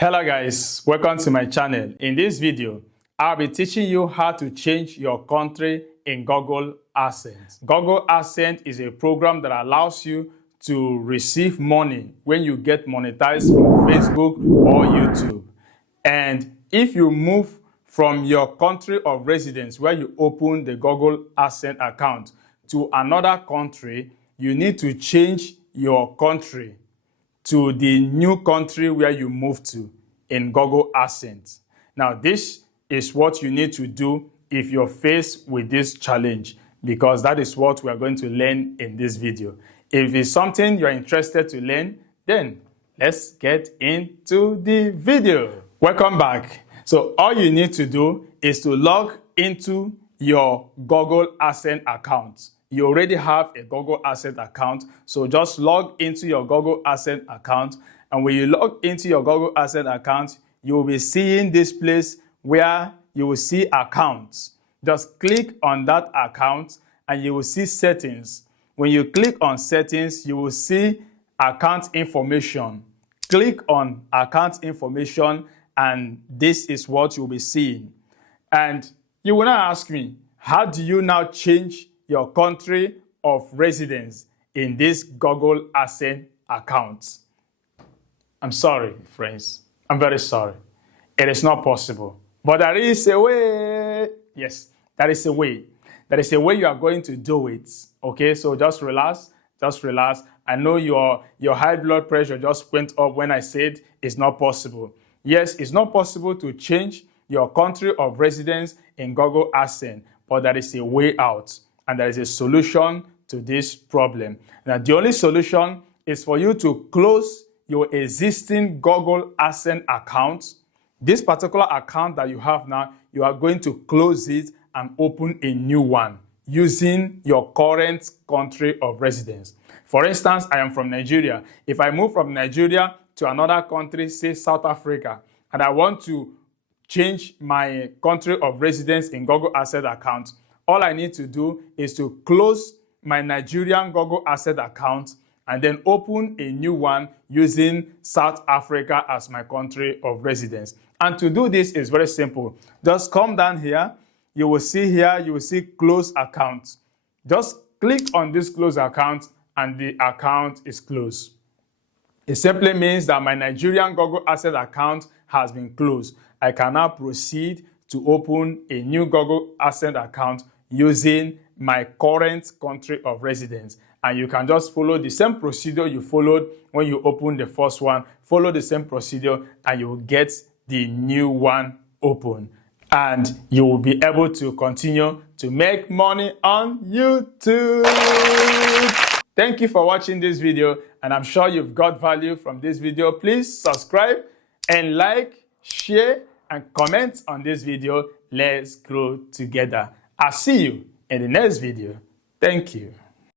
Hello guys, welcome to my channel. In this video, I'll be teaching you how to change your country in Google AdSense. Google AdSense is a program that allows you to receive money when you get monetized from Facebook or YouTube. And if you move from your country of residence where you open the Google AdSense account to another country, you need to change your country to the new country where you move to in Google AdSense. Now, this is what you need to do if you're faced with this challenge, because that is what we are going to learn in this video. If it's something you're interested to learn, then let's get into the video. Welcome back. So all you need to do is to log into your Google AdSense account. You already have a Google AdSense account, so just log into your Google AdSense account. And when you log into your Google AdSense account, you will be seeing this place where you will see accounts. Just click on that account and you will see settings. When you click on settings, you will see account information. Click on account information and this is what you'll be seeing. And you will now ask me, how do you now change your country of residence in this Google AdSense account? I'm sorry, friends. I'm very sorry. It is not possible. But there is a way. Yes, there is a way. There is a way you are going to do it. Okay, so just relax. Just relax. I know your high blood pressure just went up when I said it's not possible. Yes, it's not possible to change your country of residence in Google AdSense, but there is a way out. And there is a solution to this problem. Now, the only solution is for you to close your existing Google AdSense account. This particular account that you have now, you are going to close it and open a new one using your current country of residence. For instance, I am from Nigeria. If I move from Nigeria to another country, say South Africa, and I want to change my country of residence in Google AdSense account, all I need to do is to close my Nigerian Google AdSense account and then open a new one using South Africa as my country of residence. And to do this is very simple. Just come down here. You will see close account. Just click on this close account and the account is closed. It simply means that my Nigerian Google AdSense account has been closed. I can now proceed to open a new Google AdSense account using my current country of residence. And you can just follow the same procedure you followed when you opened the first one. Follow the same procedure and you will get the new one open. And you will be able to continue to make money on YouTube. Thank you for watching this video, and I'm sure you've got value from this video. Please subscribe and like, share, and comment on this video. Let's grow together. I'll see you in the next video. Thank you.